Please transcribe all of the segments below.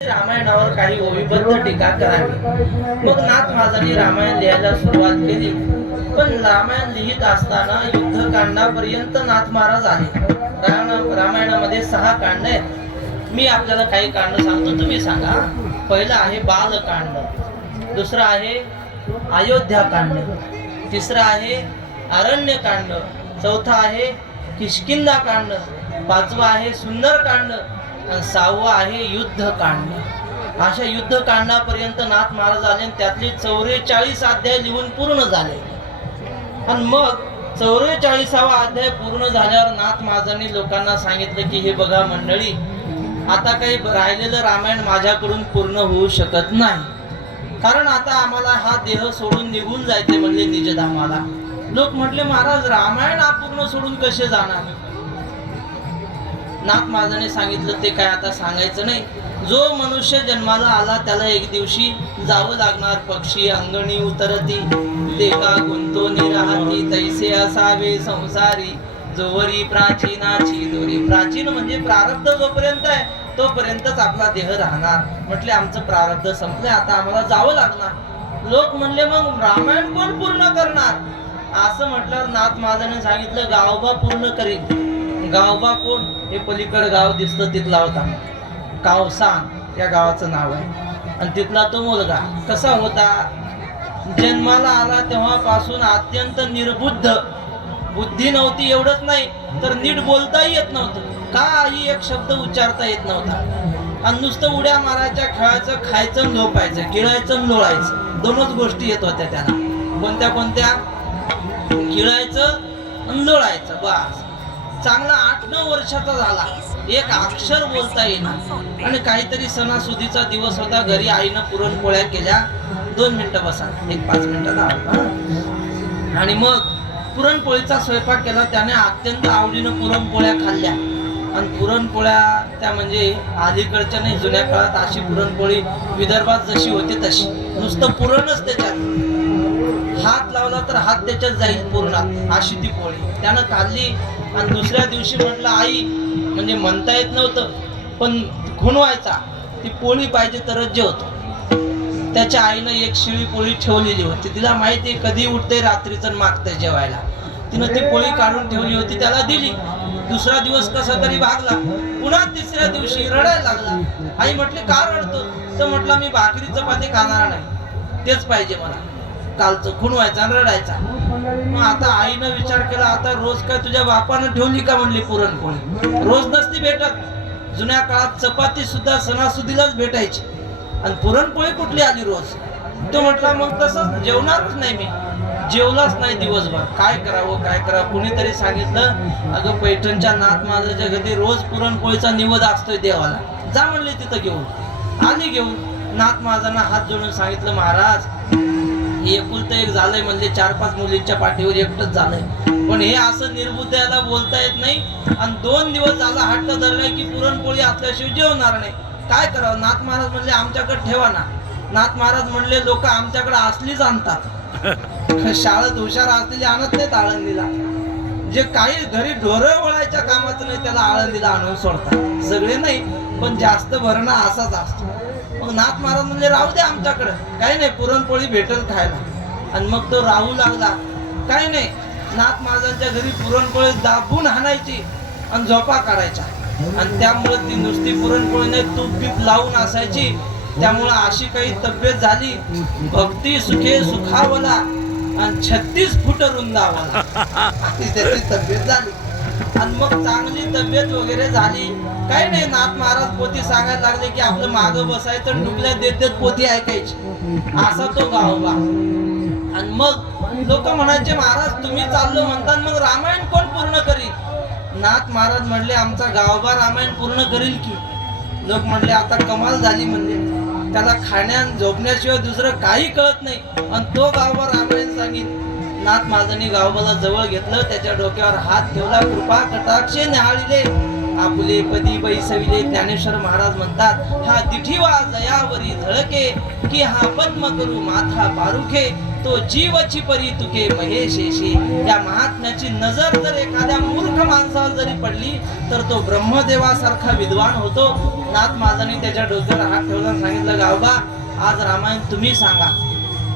रामायणावर काही ओवीबद्ध टीका करावी। मग नाथ महाजांनी रामायण लिहायला सुरुवात केली। पण रामायण लिहित असताना युद्धकांडापर्यंत नाथ महाराज आले। रामायणामध्ये 6 कांड आहेत। मी आपल्याला काही कांड सांगतो, तुम्ही सांगा। पहिला आहे बालकांड, दुसरा आहे अयोध्याकांड, तिसरा आहे अरण्यकांड, चौथा आहे किष्किंधाकांड, पाचवा आहे सुंदरकांड, 6वा आहे युद्धकांड। अशा युद्धकांडापर्यंत नाथ महाराज आले। त्यातले 44 अध्याय लिहून पूर्ण झाले। आणि मग 44वा अध्याय पूर्ण झाल्यावर नाथ महाराजांनी लोकांना सांगितलं की हे बघा मंडळी, आता काही राहिलेलं रामायण माझ्याकडून पूर्ण होऊ शकत नाही, कारण आता आम्हाला हा देह सोडून निघून जायचे म्हणले निजधामाला। लोक म्हटले महाराज रामायण अपूर्ण सोडून कसे जाणार? नाथ महाराजांनी सांगितलं ते काय आता सांगायचं नाही। जो मनुष्य जन्माला आला त्याला एक दिवशी जावं लागणार। पक्षी अंगणी उतरती, देगा गुंतोनी राहती, तैसे असावे संसारी, जोवरी प्राचीनाची दोरी। प्राचीन म्हणजे प्रारब्ध जोपर्यंत आहे तोपर्यंतच आपला देह राहणार। म्हटले आमचं प्रारब्ध संपले, आता आम्हाला जावं लागणार। लोक म्हणले मग रामायण कोण पूर्ण करणार? असं म्हटल्यावर नाथ महाराजांनी सांगितलं गावोबा पूर्ण करील। गावोबा कोण? हे पलीकड गाव दिसतं तिथला होता कावसान, या गावाचं नाव आहे। आणि तिथला तो मुलगा कसा होता? जन्माला आला तेव्हापासून अत्यंत निर्बुद्ध, बुद्धी नव्हती एवढंच नाही तर नीट बोलताही येत नव्हतं, काही एक शब्द उच्चारता येत नव्हता। आणि नुसतं उड्या मारायच्या, खेळायचं, खायचं, झोपायचं, गिळायचं, लोळायचं, दोनच गोष्टी येत होत्या त्याला। कोणत्या कोणत्या? गिळायचं आणि लोळायचं, बस। चांगला 8-9 वर्षाचा झाला, एक अक्षर बोलता येईना। आणि काहीतरी सणासुदीचा दिवस होता, घरी आईनं पुरणपोळ्या केल्या। 2 मिनिटं बसा, 1-5 मिनिटं। आणि मग पुरणपोळीचा स्वयंपाक केला त्याने। अत्यंत आवडीनं पुरणपोळ्या खाल्ल्या। आणि पुरणपोळ्या त्या म्हणजे अलीकडच्या नाही, जुन्या काळात अशी पुरणपोळी विदर्भात जशी होती तशी, नुसतं पुरणच त्याच्यात, हात लावला तर हात त्याच्यात जाईल पुरणात, अशी ती पोळी त्यानं खाल्ली। आणि दुसऱ्या दिवशी म्हटलं आई, म्हणजे म्हणता येत नव्हतं पण खुणवायचा, ती पोळी पाहिजे तरच जेवतो। त्याच्या आईनं एक शिळी पोळी ठेवलेली होती, तिला माहिती कधी उठते रात्रीचं मागतंय जेवायला। तिनं ती पोळी काढून ठेवली होती, त्याला दिली। दुसरा दिवस कसा तरी भागला, पुन्हा तिसऱ्या दिवशी रडायला लागला। आई म्हटली का रडतो? तर म्हटलं मी भाकरी चपाती खाणार नाही, तेच पाहिजे मला। कालचं खुणवायचा आणि रडायचा। मग आता आईनं विचार केला, आता रोज काय तुझ्या बापानं ठेवली का म्हणली पुरणपोळी? रोज नसती भेटत, जुन्या काळात चपाती सुद्धा सणासुदीलाच भेटायची, आणि पुरणपोळी कुठली आली रोज? तो म्हटला मग तसंच जेवणारच नाही मी। जेवलाच नाही दिवसभर, काय करावं काय करावं? कुणीतरी सांगितलं अगं पैठणच्या नाथ महाराजांच्या घरी रोज पुरणपोळीचा निवेद असतोय देवाला, जा म्हणले तिथं घेऊन। आली घेऊन। नाथ महाराजांना हात जोडून सांगितलं महाराज एकुलतं एक झालंय म्हणले, 4-5 मुलींच्या पाठीवर एकटंच झालंय, पण हे असं निर्बुद्ध याला बोलता येत नाही। आणि 2 दिवस झाला हट्ट धरलाय की पुरणपोळी असल्याशिवाय जेवणार नाही, काय करावं? नाथ महाराज म्हणले आमच्याकडे ठेवा ना। नाथ महाराज म्हणले लोक आमच्याकडे असलीच आणतात, शाळेत हुशार असलेली आणत नाहीत आळंदीला। जे काही घरी ढोरं वळायच्या कामाचं नाही त्याला आळंदीला आणून सोडतात, सगळे नाही पण जास्त भरणा असाच असतो। मग नाथ महाराज म्हणले राहू दे आमच्याकडे, काही नाही पुरणपोळी भेटेल खायला। आणि मग तो राहू लागला, काही नाही। नाथ महाराजांच्या घरी पुरणपोळी दाबून हाणायची आणि झोपा काढायच्या, आणि त्यामुळे ती नुसती पुरणपोळी नाही तूप बीप लावून असायची। त्यामुळे अशी काही तब्येत झाली, भक्ती सुखे सुखावला आणि 36 फूट रुंदावला, त्याची तब्येत झाली। आणि मग चांगली तब्येत वगैरे झाली, काही नाही। नाथ महाराज पोथी सांगायला लागले की आपलं मागं बसायचं, डुबल्या देत देत पोथी ऐकायची, असा तो गावोबा। आणि मग लोक म्हणायचे महाराज तुम्ही चाललो म्हणता, मग रामायण कोण पूर्ण करील? नाथ महाराज म्हणले आमचा गावोबा रामायण पूर्ण करील की? लोक म्हणले आता कमाल झाली, म्हणजे त्याला खाण्या झोपण्याशिवाय दुसरं काही कळत नाही, आणि तो गावोबा रामायण सांगितलं। नाथ महाराजांनी गावोबाला जवळ घेतलं, त्याच्या डोक्यावर हात ठेवला, कृपा कटाक्षे न्याहाळिले, आपुले पदी बैसविले. ज्ञानेश्वर महाराज म्हणतात, हा दिठीवा जयावरी झळके, की हा पद्म करू माथा पारुखे, तो जीवची परी तुके महेशेशी. या महात्म्याची नजर जर एखाद्या मूर्ख माणसावर जरी पडली तर तो ब्रह्मदेवासारखा विद्वान होतो. नाथ महाराजांनी त्याच्या डोक्यावर हात ठेवला, सांगितलं, गावबा आज रामायण तुम्ही सांगा.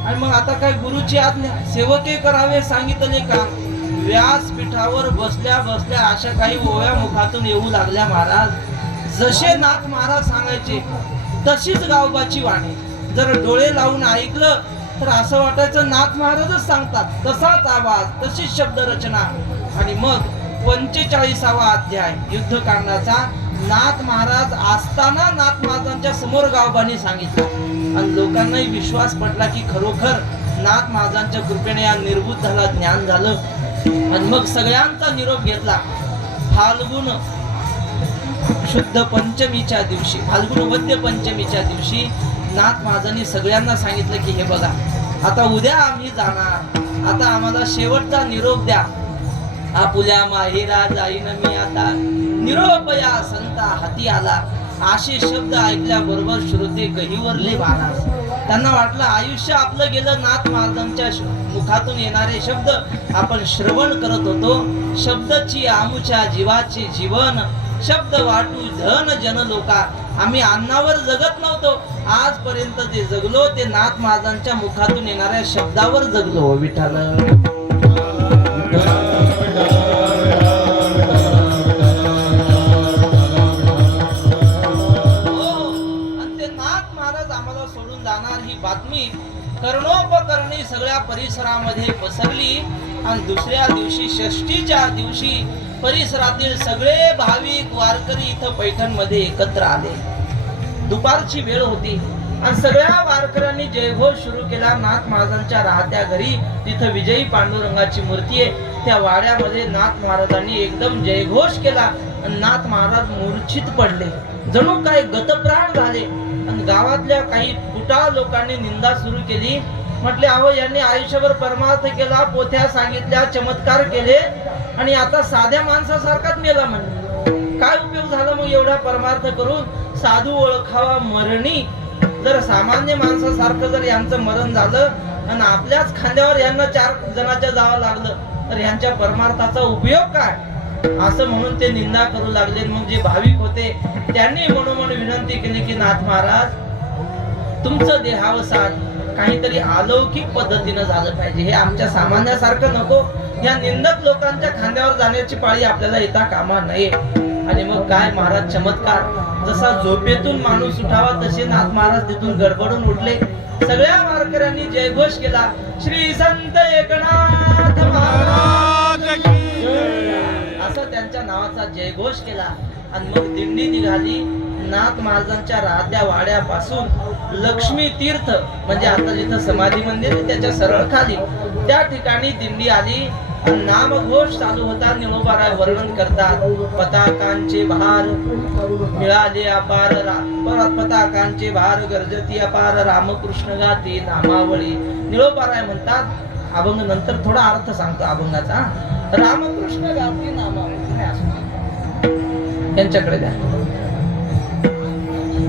आणि मग आता काय गुरुची आज्ञा, सेवके करावे सांगितले काम. व्यासपीठावर बसल्या बसल्या अशा काही ओव्या मुखातून येऊ लागल्या महाराज. जसे नाथ महाराज सांगायचे तशीच गावबाची वाणी. जर डोळे लावून ऐकलं तर असं वाटायचं नाथ महाराजच सांगतात. तसाच आवाज, तशीच शब्दरचना. आणि मग 45वा अध्याय युद्धकांडाचा नाथ महाराज असताना नाथ महाराजांच्या समोर गावबानी सांगितला. आणि लोकांनाही विश्वास पटला की खरोखर नाथ महाराजांच्या कृपेने या निर्बुद्धाला ज्ञान झालं. आणि मग सगळ्यांचा निरोप घेतला. फाल्गुन शुद्ध पंचमीच्या दिवशी, फाल्गुन वद्य पंचमीच्या दिवशी नाथ महाराजांनी सगळ्यांना सांगितलं की हे बघा, आता उद्या आम्ही जाणार, आता आम्हाला शेवटचा निरोप द्या. आपुल्या माहेरा जाईन मी आता, निरोप या संता हाती आला. असे शब्द ऐकल्याबरोबर श्रोते गहिवरले महाराज. त्यांना वाटलं आयुष्य आपलं गेलं. नाथ महाराजांच्या मुखातून येणारे शब्द आपण श्रवण करत होतो. शब्दची आमुच्या जीवाचे जीवन, शब्द वाटू धन जन लोका. आम्ही अन्नावर जगत नव्हतो, आजपर्यंत जे जगलो ते नाथ महाराजांच्या मुखातून येणाऱ्या शब्दावर जगलो. विठ्ठल बातमी कर्णोपकर्णी सगळ्या परिसरामध्ये पसरली. आणि दुसऱ्या दिवशी, षष्टीच्या दिवशी, परिसरातील सगळे भाविक वारकरी इथं पैठणमध्ये एकत्र आले. दुपारची वेळ होती आणि सगळ्या वारकऱ्यांनी जयघोष सुरू केला. नाथ महाराजांच्या राहत्या घरी तिथं विजयी पांडुरंगाची मूर्ती आहे, त्या वाड्यामध्ये नाथ महाराजांनी एकदम जयघोष केला. आणि नाथ महाराज मूर्छित पडले, जणू काय गतप्राण झाले. आणि गावातल्या काही कुटाळ लोकांनी निंदा सुरू केली. म्हटले, अहो यांनी आयुष्यभर परमार्थ केला, पोथ्या सांगितल्या, चमत्कार केले आणि आता साध्या माणसासारखाच मेला. म्हणजे काय उपयोग झाला मग एवढा परमार्थ करून? साधू ओळखावा मरणी. जर सामान्य माणसासारखं जर यांचं मरण झालं आणि आपल्याच खांद्यावर यांना 4 जणांच्या जावं लागलं तर यांच्या परमार्थाचा उपयोग काय? असं म्हणून ते निंदा करू लागले. मग जे भाविक होते त्यांनी मनोमन विनंती केली की नाथ महाराज, तुमचं देहावसान काहीतरी अलौकिक पद्धतीनं झालं पाहिजे. हे आमच्या सामान्यासारखं नको. या निंदक लोकांच्या खांद्यावर जाण्याची पाळी आपल्याला येता कामा नये. आणि मग काय महाराज चमत्कार, जसा झोपेतून माणूस उठावा तसे नाथ महाराज तिथून गडबडून उठले. सगळ्या वारकऱ्यांनी जयघोष केला, श्री संत एकनाथ महाराज असं त्यांच्या नावाचा जयघोष केला. आणि मग दिंडी निघाली. नाथ महाराजांच्या राहत्या वाड्यापासून लक्ष्मी तीर्थ म्हणजे आता जिथं समाधी मंदिर त्याच्या सरळ खाली त्या ठिकाणी दिंडी आली. नामघोष चालू होता. निळोबाराय वर्णन करतात, पताकांचे भार मिळाले अपार, पताकांचे भार गर्जती अपार, रामकृष्ण गाती नामावळी. निळोबाराय म्हणतात, अभंग नंतर थोडा अर्थ सांगतो अभंगाचा. रामकृष्ण गाती नामावळी यांच्याकडे द्या.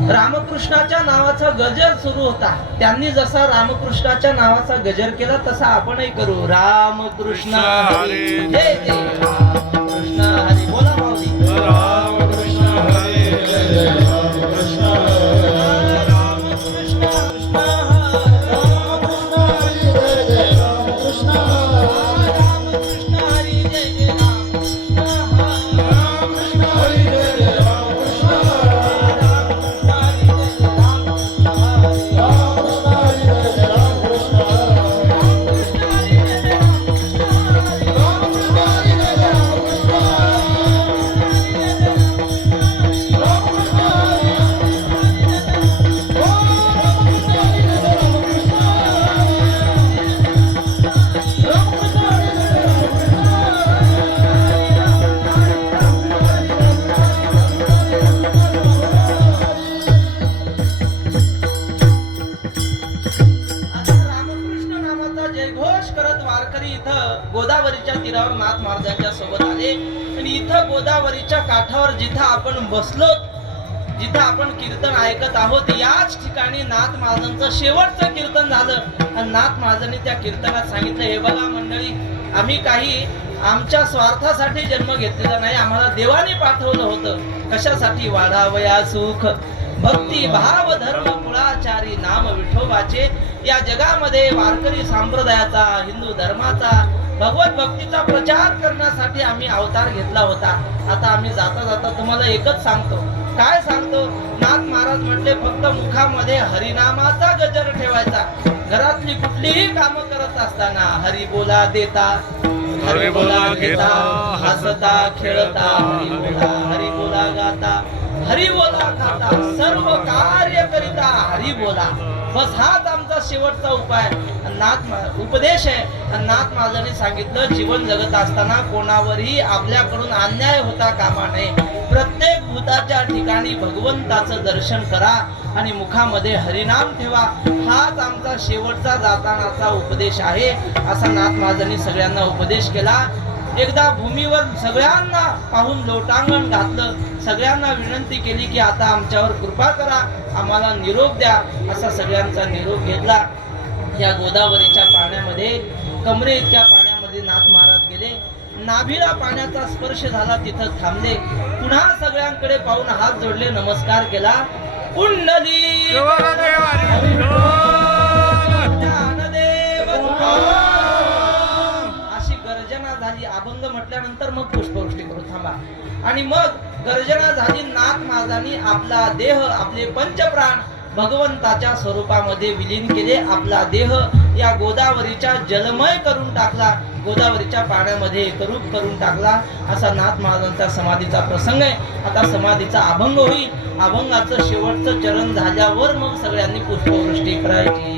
रामकृष्णाच्या नावाचा गजर सुरू होता. त्यांनी जसा रामकृष्णाच्या नावाचा गजर केला तसा आपणही करू. रामकृष्ण हरी जय जय, रामकृष्ण हरी. बोला माऊली. रामकृष्ण हरी जय जय, रामकृष्ण रामकृष्ण कृष्ण रामकृष्ण हरी जय जय, रामकृष्ण रामकृष्ण हरी जय जय, रामकृष्ण हरी जय जय, गोदावरीच्या तीरावर नाथ महाराजांच्या सोबत आले आणि इथं गोदावरीच्या काठावर जिथं आपण बसलो, जिथं आपण कीर्तन ऐकत आहोत, याच ठिकाणी नाथ महाराजांचं शेवटचं कीर्तन झालं आणि नाथ महाराजांनी त्या कीर्तनात सांगितलं, हे बघा मंडळी, आम्ही काही आमच्या स्वार्थासाठी जन्म घेतलेला नाही, आम्हाला देवाने पाठवलं होतं. कशासाठी? वाढावया सुख भक्ती भाव धर्म कुळाचारी नाम विठोबाचे. या जगामध्ये वारकरी संप्रदायाचा, हिंदू धर्माचा, भगवत भक्तीचा प्रचार करण्यासाठी आम्ही अवतार घेतला होता. आता आम्ही जाता जाता तुम्हाला एकच सांगतो. काय सांगतो? नाथ महाराज म्हटले, फक्त मुखामध्ये हरिनामाचा गजर ठेवायचा. घरातली कुठलीही कामं करत असताना हरी बोला देता, हरी बोला घेता, हसता खेळता, हरी बोला गाता, हरी बोला खाता, सर्व कार्य करिता हरी बोला. बस हाच आमचा शेवटचा उपाय, उपदेश आहे. नाथ महाराजांनी सांगितलं, जीवन जगत असताना कोणावरही आपल्याकडून अन्याय होता कामा नये. प्रत्येक भूताच्या ठिकाणी भगवंताचं दर्शन करा आणि मुखामध्ये हरिनाम ठेवा. हाच आमचा शेवटचा जातानाचा उपदेश आहे, असा नाथ महाराजांनी सगळ्यांना उपदेश केला. एकदा भूमीवर सगळ्यांना पाहून लोटांगण घातलं, सगळ्यांना विनंती केली की आता आमच्यावर कृपा करा, आम्हाला निरोप द्या. असा सगळ्यांचा निरोप घेतला. या गोदावरीच्या पाण्यामध्ये, कमरे इतक्या पाण्यामध्ये नाथ महाराज गेले. नाभीला पाण्याचा स्पर्श झाला, तिथं थांबले. पुन्हा सगळ्यांकडे पाहून हात जोडले, नमस्कार केला. कुंडली अशी गर्जना झाली. अभंग म्हटल्यानंतर मग पुष्पवृष्टी करू, थांबा. आणि मग गर्जना झाली. नाथ महाराजांनी आपला देह, आपले पंचप्राण भगवंताच्या स्वरूपामध्ये विलीन केले. आपला देह या गोदावरीच्या जलमय करून टाकला, गोदावरीच्या पाण्यामध्ये एकरूप करून टाकला. असा नाथ महाराजांचा समाधीचा प्रसंग आहे. आता समाधीचा अभंग होईल. अभंगाचं शेवटचं चरण झाल्यावर मग सगळ्यांनी पुष्पवृष्टी करायची.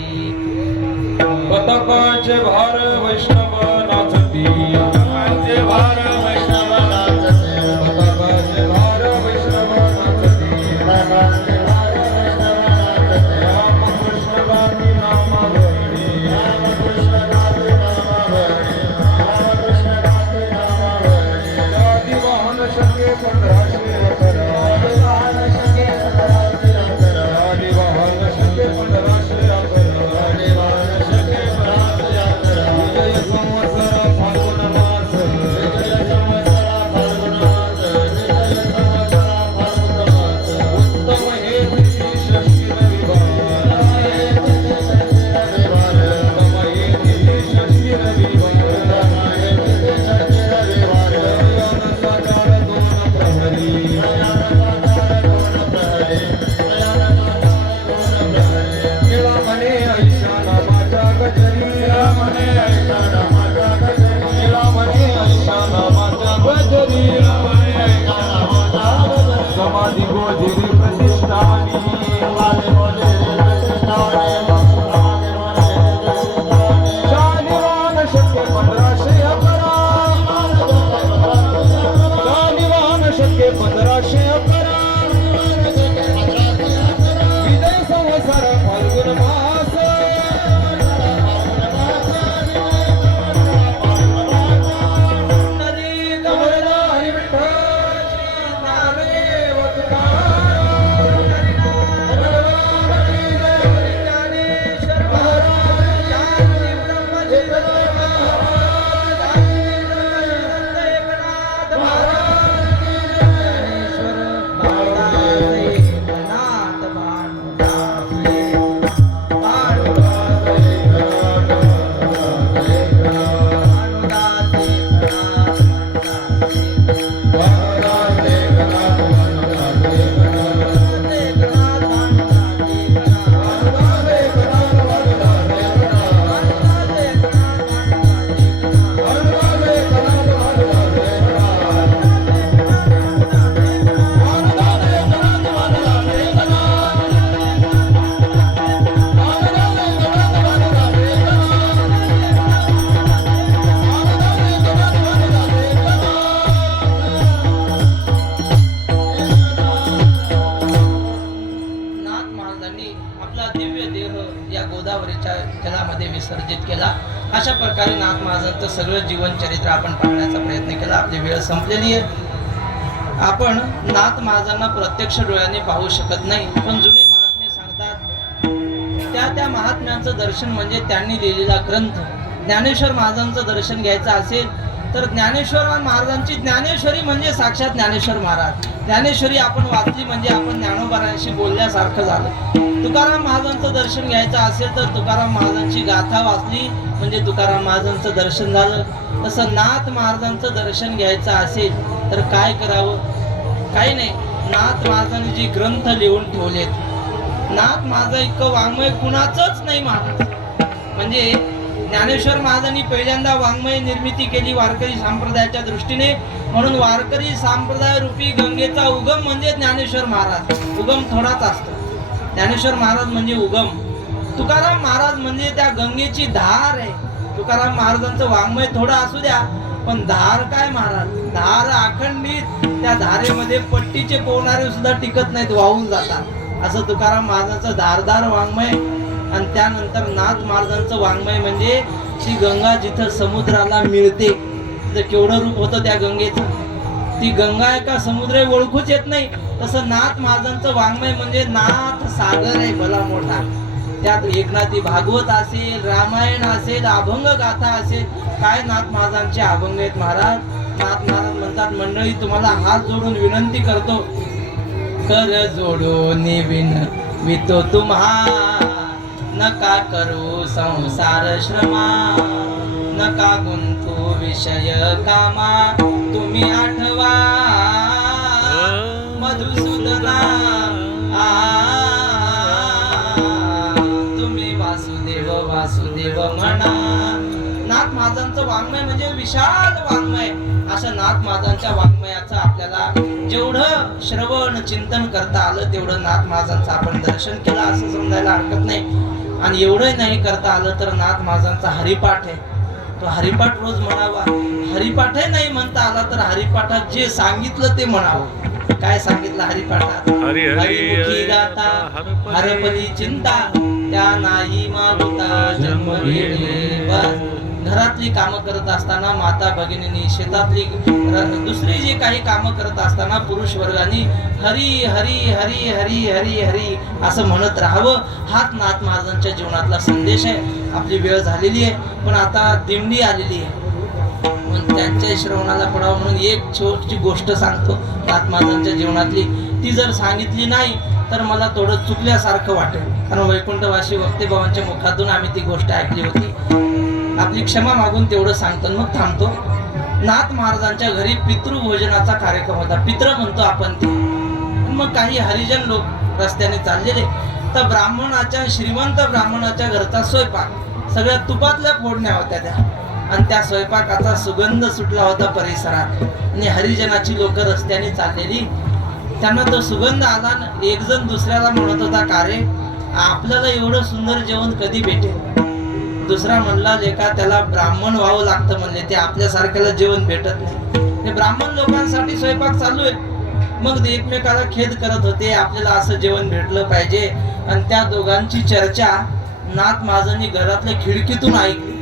पताकाचे भार वैष्णव नाचती, पताकाचे भार वैष्णव नाचते, पताकाचे भार वैष्णव नाचती, पताकाचे भार वैष्णव नाचते. रामकृष्ण गाती नामावरी, रामकृष्ण गाती नामावरी, रामकृष्ण गाती नामावरी. आदि वाहन शके 1500 अकर, आदि वाहन शके 1500 अकर, आदि वाहन शके 1500 अकर, आदि वाहन शके 1500 अकर. महाराजांनी आपला दिव्य देह या गोदावरीच्या जलामध्ये विसर्जित केला. अशा प्रकारे नाथ महाराजांचं सगळं जीवन चरित्र आपण पाहण्याचा प्रयत्न केला. आपली वेळ संपलेली आहे. आपण नाथ महाराजांना प्रत्यक्ष डोळ्याने पाहू शकत नाही, पण जुने महात्मे सांगतात त्या महात्म्यांचं दर्शन म्हणजे त्यांनी लिहिलेला ग्रंथ. ज्ञानेश्वर महाराजांचं दर्शन घ्यायचं असेल तर ज्ञानेश्वर महाराजांची ज्ञानेश्वरी म्हणजे साक्षात ज्ञानेश्वर महाराज. ज्ञानेश्वरी आपण वाचली म्हणजे आपण ज्ञानोबारांशी बोलल्यासारखं झालं. तुकाराम महाराजांचं दर्शन घ्यायचं असेल तर तुकाराम महाराजांची गाथा वाचली म्हणजे तुकाराम महाराजांचं दर्शन झालं. तसं नाथ महाराजांचं दर्शन घ्यायचं असेल तर काय करावं? काही नाही. नाथ महाराजांनी जे ग्रंथ लिहून ठेवलेत, नाथ महाराज इतकं वाङ्मय कुणाचंच नाही महाराज. म्हणजे ज्ञानेश्वर महाराजांनी पहिल्यांदा वाङ्मय निर्मिती केली वारकरी संप्रदायाच्या दृष्टीने, म्हणून वारकरी संप्रदाय रूपी गंगेचा उगम म्हणजे ज्ञानेश्वर महाराज. उगम थोडाच असतो. ज्ञानेश्वर महाराज म्हणजे उगम. तुकाराम महाराज म्हणजे त्या गंगेची धार आहे. तुकाराम महाराजांचं वाङ्मय थोडं असू द्या, पण धार काय महाराज, धार अखंडित. त्या धारेमध्ये पट्टीचे पोहणारे सुद्धा टिकत नाहीत, वाहून जातात. असं तुकाराम महाराजांचं धारदार वाङ्मय. आणि त्यानंतर नाथ महाराजांचं वाङ्मय म्हणजे ती गंगा जिथं समुद्राला मिळते, तर केवढं रूप होतं त्या गंगेचं. ती गंगा आहे का समुद्र ओळखूच येत नाही. तसं नाथ महाराजांचं वाङ्मय म्हणजे नाथ सागर आहे भला मोठा. त्यात एकनाथी भागवत असेल, रामायण असेल, अभंग गाथा असेल. काय नाथ महाराजांचे अभंग आहेत महाराज. नाथ महाराज म्हणतात, मंडळी तुम्हाला हात जोडून विनंती करतो, कर जोडून विनवितो तुम्हा, नका करू संसार श्रमा, नका गुंतू विषय कामा, तुम्ही आठवा मधुसूदना, तुम्ही वासुदेव वासुदेव म्हणा. नाथ महाराजांचं वाङ्मय म्हणजे विशाल वाङ्मय. असं नाथ महाराजांच्या वाङ्मयाचं आपल्याला जेवढं श्रवण चिंतन करता आलं तेवढं नाथ महाराजांचं आपण दर्शन केलं असं समजायला हरकत नाही. आणि एवढं नाही करता आलं तर नाथ महाराजांचा हरिपाठ आहे, तो हरिपाठ रोज म्हणावा. हरिपाठही नाही म्हणता आला तर हरिपाठात जे सांगितलं ते म्हणावं. काय सांगितलं हरिपाठात? हरिमुखी गाता हरपदी चिंता, त्या नाही मागुता जन्म वेळी. बस घरातली कामं करत असताना माता भगिनींनी, शेतातली दुसरी जे काही कामं करत असताना पुरुष वर्गाने हरी हरी हरी हरी हरी हरी असं म्हणत राहावं. हाच नाथ महाराजांच्या जीवनातला संदेश आहे. आपली वेळ झालेली आहे, पण आता दिंडी आलेली आहे, पण त्यांच्या श्रवणाला पडावं म्हणून एक छोटी गोष्ट सांगतो नाथ महाराजांच्या जीवनातली. ती जर सांगितली नाही तर मला थोडं चुकल्यासारखं वाटेल, कारण वैकुंठवासी वक्तेबाबांच्या मुखातून आम्ही ती गोष्ट ऐकली होती. आपली क्षमा मागून तेवढं सांगतो मग थांबतो. नाथ महाराजांच्या घरी पितृभोजनाचा कार्यक्रम होता. पित्र म्हणतो आपण ते. मग काही हरिजन लोक रस्त्याने चाललेले, तर ब्राह्मणाच्या, श्रीमंत ब्राह्मणाच्या घरचा स्वयंपाक, सगळ्या तुपातल्या फोडण्या होत्या त्या, आणि त्या स्वयंपाकाचा सुगंध सुटला होता परिसरात. आणि हरिजनाची लोक रस्त्याने चाललेली, त्यांना तो सुगंध आला. एक जण दुसऱ्याला म्हणत होता, का रे आपल्याला एवढं सुंदर जेवण कधी भेटेल? दुसरा म्हणला, लेका त्याला ब्राह्मण व्हावं लागतं म्हणले, ते आपल्यासारख्याला जेवण भेटत नाही. ते ब्राह्मण लोकांसाठी स्वयंपाक चालू आहे. मग एकमेकाला खेद करत होते, आपल्याला असं जेवण भेटलं पाहिजे. आणि त्या दोघांची चर्चा नाथ महाराजांनी घरातल्या खिडकीतून ऐकली.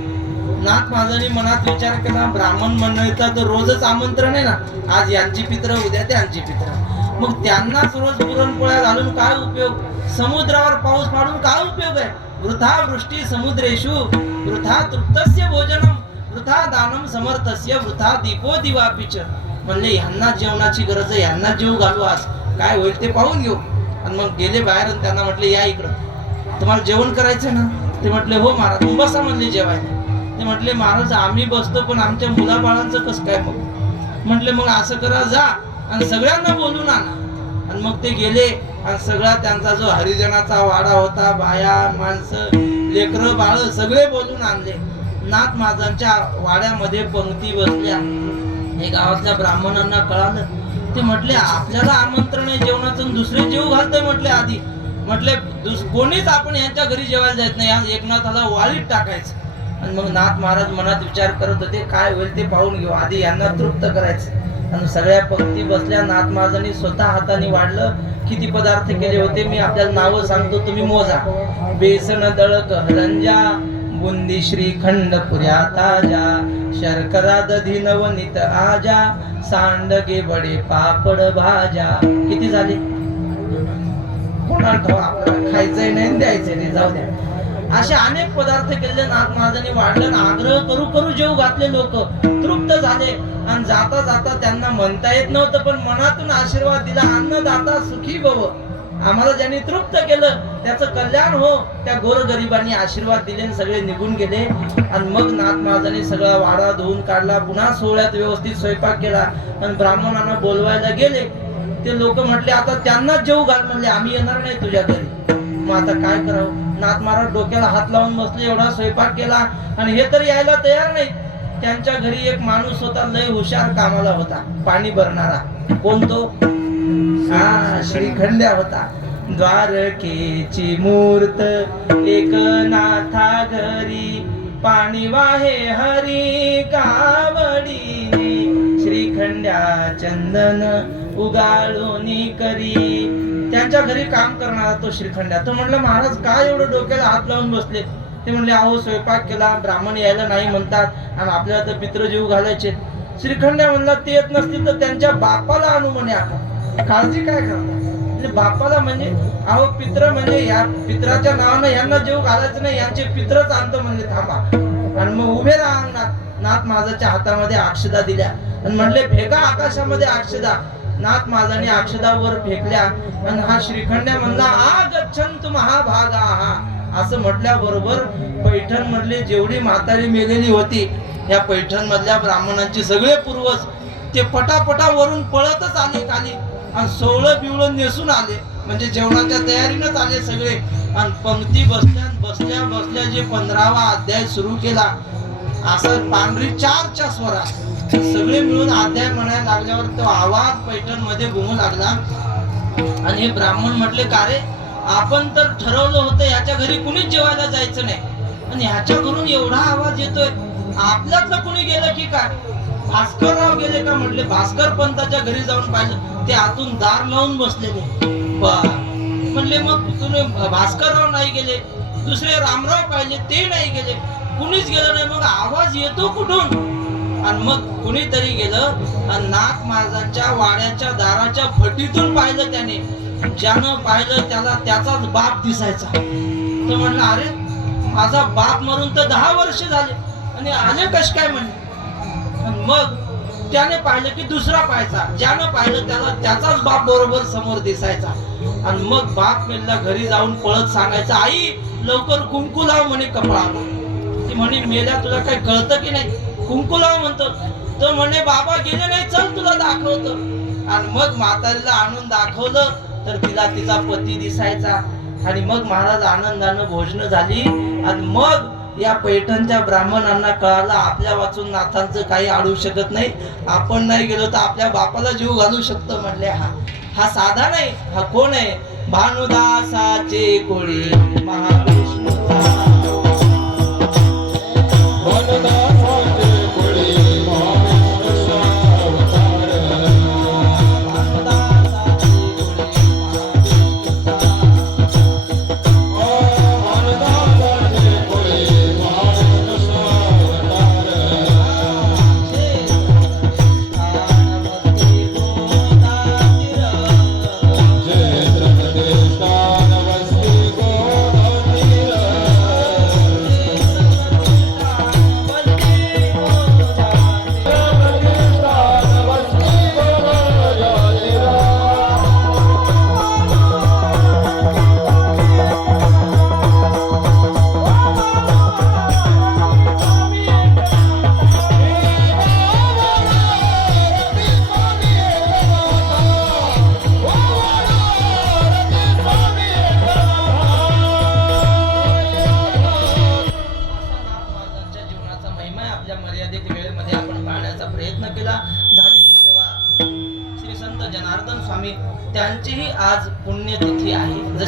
नाथ महाराजांनी मनात विचार केला, ब्राह्मण मंडळीचं तर रोजच आमंत्रण आहे ना, आज यांची पित्र उद्या त्यांची पित्र, मग त्यांनाच रोज पुरणपोळ्या घालून काय उपयोग? समुद्रावर पाऊस पाडून काय उपयोग आहे? वृथा वृष्टी समुद्रेषु वृथा तृप्तस्य भोजनम वृथा दानम समर्थस्य वृथा दीपो दिवापिच. म्हणले ह्यांना जेवणाची गरज आहे, ह्यांना जेव घालू, आज काय होईल ते पाहून घेऊ. आणि मग गेले बाहेर आणि त्यांना म्हटले, या इकडं, तुम्हाला जेवण करायचं ना? ते म्हटले, हो महाराज. मग बसा म्हणले जेवायला. ते म्हटले, महाराज आम्ही बसतो पण आमच्या मुलाबाळांचं कसं काय? मग म्हटले, मग असं करा, जा आणि सगळ्यांना बोलून आणा. आणि मग ते गेले आणि सगळा त्यांचा जो हरिजनाचा वाडा होता, बाया माणसं लेकरं बाळ सगळे बोलून आणले. नाथ महाराजांच्या वाड्यामध्ये पंक्ती बसल्या. हे गावातल्या ब्राह्मणांना कळालं. ते म्हटले, आपल्याला आमंत्रण आहे जेवणाचं, दुसरे जेव घालतोय म्हटले. आधी म्हटले कोणीच आपण यांच्या घरी जेवायला जात नाही, आज एकनाथाला वाळीत टाकायचं. आणि मग नाथ महाराज मनात विचार करत होते, काय होईल ते पाहून घेऊ, आधी यांना तृप्त करायचं. आणि सगळ्या पंक्ती बसल्या. नाथ महाराजांनी स्वतः हाताने वाढलं किती पदार्थ केले होते मी आपल्याला नावं सांगतो, तुम्ही मोजा. बेसन दळक हरंजा, बुंदी श्रीखंड पुऱ्या ताजा, शर्करा दधी नवनीत आजा, सांडगे वडे पापड भाज्या. किती झाले? कोणाला ठाऊक, आपल्याला खायचंय नाही द्यायचंय नाही, जाऊ द्या. असे अनेक पदार्थ केले नाथ महाराजांनी वाढलं. आग्रह करू करू जेव घातले, लोक तृप्त झाले. आणि जाता जाता त्यांना म्हणता येत नव्हतं, पण मनातून आशीर्वाद दिला, अन्नदाता सुखी भव. आम्हाला ज्यांनी तृप्त केलं त्याचं कल्याण हो. त्या गोरगरिबांनी आशीर्वाद दिले आणि सगळे निघून गेले. आणि मग नाथ महाराजांनी सगळा वाडा धुवून काढला, पुन्हा सोहळ्यात व्यवस्थित स्वयंपाक केला आणि ब्राह्मणांना बोलवायला गेले. ते लोक म्हटले आता त्यांना जेव घाल, म्हणले आम्ही येणार नाही तुझ्या घरी. मग आता काय करावं? नाथ महाराज डोक्याला हात लावून बसले, एवढा स्वयंपाक केला आणि हे तर यायला तयार नाही. त्यांच्या घरी एक माणूस होता, लय हुशार कामाला होता, पाणी भरणारा. कोण तो? श्रीखंड्या होता. द्वारकेची मूर्त एकनाथा घरी, पाणी वाहे हरी कावडीने, श्रीखंड्या चंदन उगाळूनी करी. त्यांच्या घरी काम करणारा तो श्रीखंड्या. तो म्हणलं महाराज काय एवढं डोक्याला हात लावून बसले? ते म्हणले अहो स्वयंपाक केला, ब्राह्मण यायला नाही म्हणतात आणि आपल्याला तर पित्र जीव घालायचे. श्रीखंड्या म्हणला ते येत नसतील तर त्यांच्या बापाला आणू म्हणे. आपण काळजी काय करता? म्हणजे बापाला म्हणजे अहो पित्र म्हणजे या पित्राच्या नावानं यांना जीव घालायचं नाही, यांचे पित्रच आणतो म्हणले. थांबा. आणि मग उभे राहा अंगणात. नाथ महाराजांच्या हातामध्ये अक्षदा दिल्या आणि म्हणले फेका आकाशामध्ये अक्षदा. नाथ महाराजांनी अक्षदावर फेकल्या आणि हा श्रीखंड्या म्हणला आ गच्छन्तु महाभागा हा. असं म्हटल्याबरोबर पैठण मधली जेवढी म्हातारी मेलेली होती, या पैठण मधल्या ब्राह्मणांची सगळे पूर्वज ते पटापटा वरून पळतच आले खाली आणि सोहळं बिवळं नेसून आले. म्हणजे जेवणाच्या तयारीनंच आले सगळे. आणि पंक्ती बसल्या बसल्या बसल्या जे 15वा अध्याय सुरू केला, असं पांढरी 4च्या स्वरात सगळे मिळून अध्याय म्हणायला लागल्यावर तो आवाज पैठण मध्ये घुमू लागला. आणि हे ब्राह्मण म्हटले का रे, आपण तर ठरवलं होतं याच्या घरी कुणीच जेवायला जायचं नाही आणि ह्याच्या घरून एवढा आवाज येतोय, आपल्यातलं कुणी गेलं की काय? भास्करराव गेले का? म्हटले भास्कर पंताच्या घरी जाऊन पाहिलं, ते आतून दार लावून बसलेले. म्हणले मग तुम्ही भास्करराव नाही गेले, दुसरे रामराव पाहिले ते नाही गेले, कुणीच गेलं नाही, मग आवाज येतो कुठून? आणि मग कुणीतरी गेलं आणि नाथ महाराजांच्या वाड्याच्या दाराच्या फटीतून पाहिलं त्याने. ज्यानं पाहिलं त्याला त्याचाच बाप दिसायचा. तो म्हणला अरे माझा बाप मरून तर 10 वर्ष झाले आणि आले कश काय म्हणले. मग त्याने पाहिलं की दुसरा पाहायचा, ज्यानं पाहिलं त्याला त्याचाच बाप बरोबर समोर दिसायचा. आणि मग बाप मेला घरी जाऊन पळत सांगायचा आई लवकर कुंकू लाव म्हणे कपाळाला. ती म्हणे मेल्या तुला काय कळतं की नाही, कुंकू लाव म्हणतो. तो म्हणे बाबा गेले नाही, चल तुला दाखवतो. आणि मग म्हातारीला आणून दाखवलं तर तिला तिचा पती दिसायचा. आणि मग महाराज आनंदानं भोजन झाली. आणि मग या पैठणच्या ब्राह्मणांना कळालं आपल्या वाचून नाथांचं काही अडू शकत नाही, आपण नाही गेलो तर आपल्या बापाला जीव घालू शकतो. म्हणले हा साधा नाही, हा कोण आहे? भानुदासाचे कोळी महाविष्णूचा.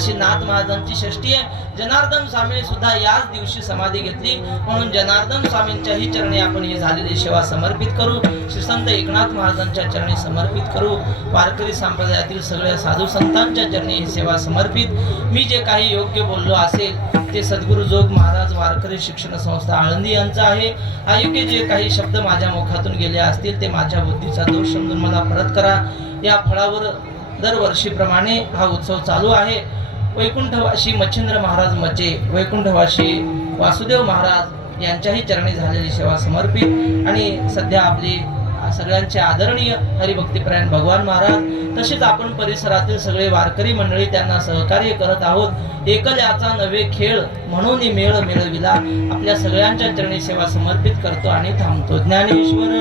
तशी नाथ महाराजांची षष्टी आहे. जनार्दन स्वामी सुद्धा याच दिवशी समाधी घेतली. म्हणून जनार्दन स्वामींच्याही चरणी आपण ही झालेली सेवा समर्पित करू. श्री संत एकनाथ महाराजांच्या चरणी समर्पित करू. वारकरी संप्रदायातील सगळ्या साधू संतांच्या चरणी ही सेवा समर्पित. मी जे काही योग्य बोललो असेल ते सद्गुरु जोग महाराज वारकरी शिक्षण संस्था आळंदी यांचं आहे. अयोग्य जे काही शब्द माझ्या मुखातून गेले असतील ते माझ्या बुद्धीचा दोष समजून मला परत करा. या फळावर दरवर्षीप्रमाणे हा उत्सव चालू आहे. वैकुंठवासी मच्छिंद्र महाराज मचे, वैकुंठवासी वासुदेव महाराज यांच्याही चरणी झालेली सेवा समर्पित. आणि सध्या आपली सगळ्यांचे आदरणीय हरिभक्तीपरायण भगवान महाराज तसेच आपण परिसरातील सगळे वारकरी मंडळी त्यांना सहकार्य करत आहोत. एकल्याचा नवे खेळ म्हणून मेळ मिळविला. आपल्या सगळ्यांच्या चरणी सेवा समर्पित करतो आणि थांबतो. ज्ञानेश्वर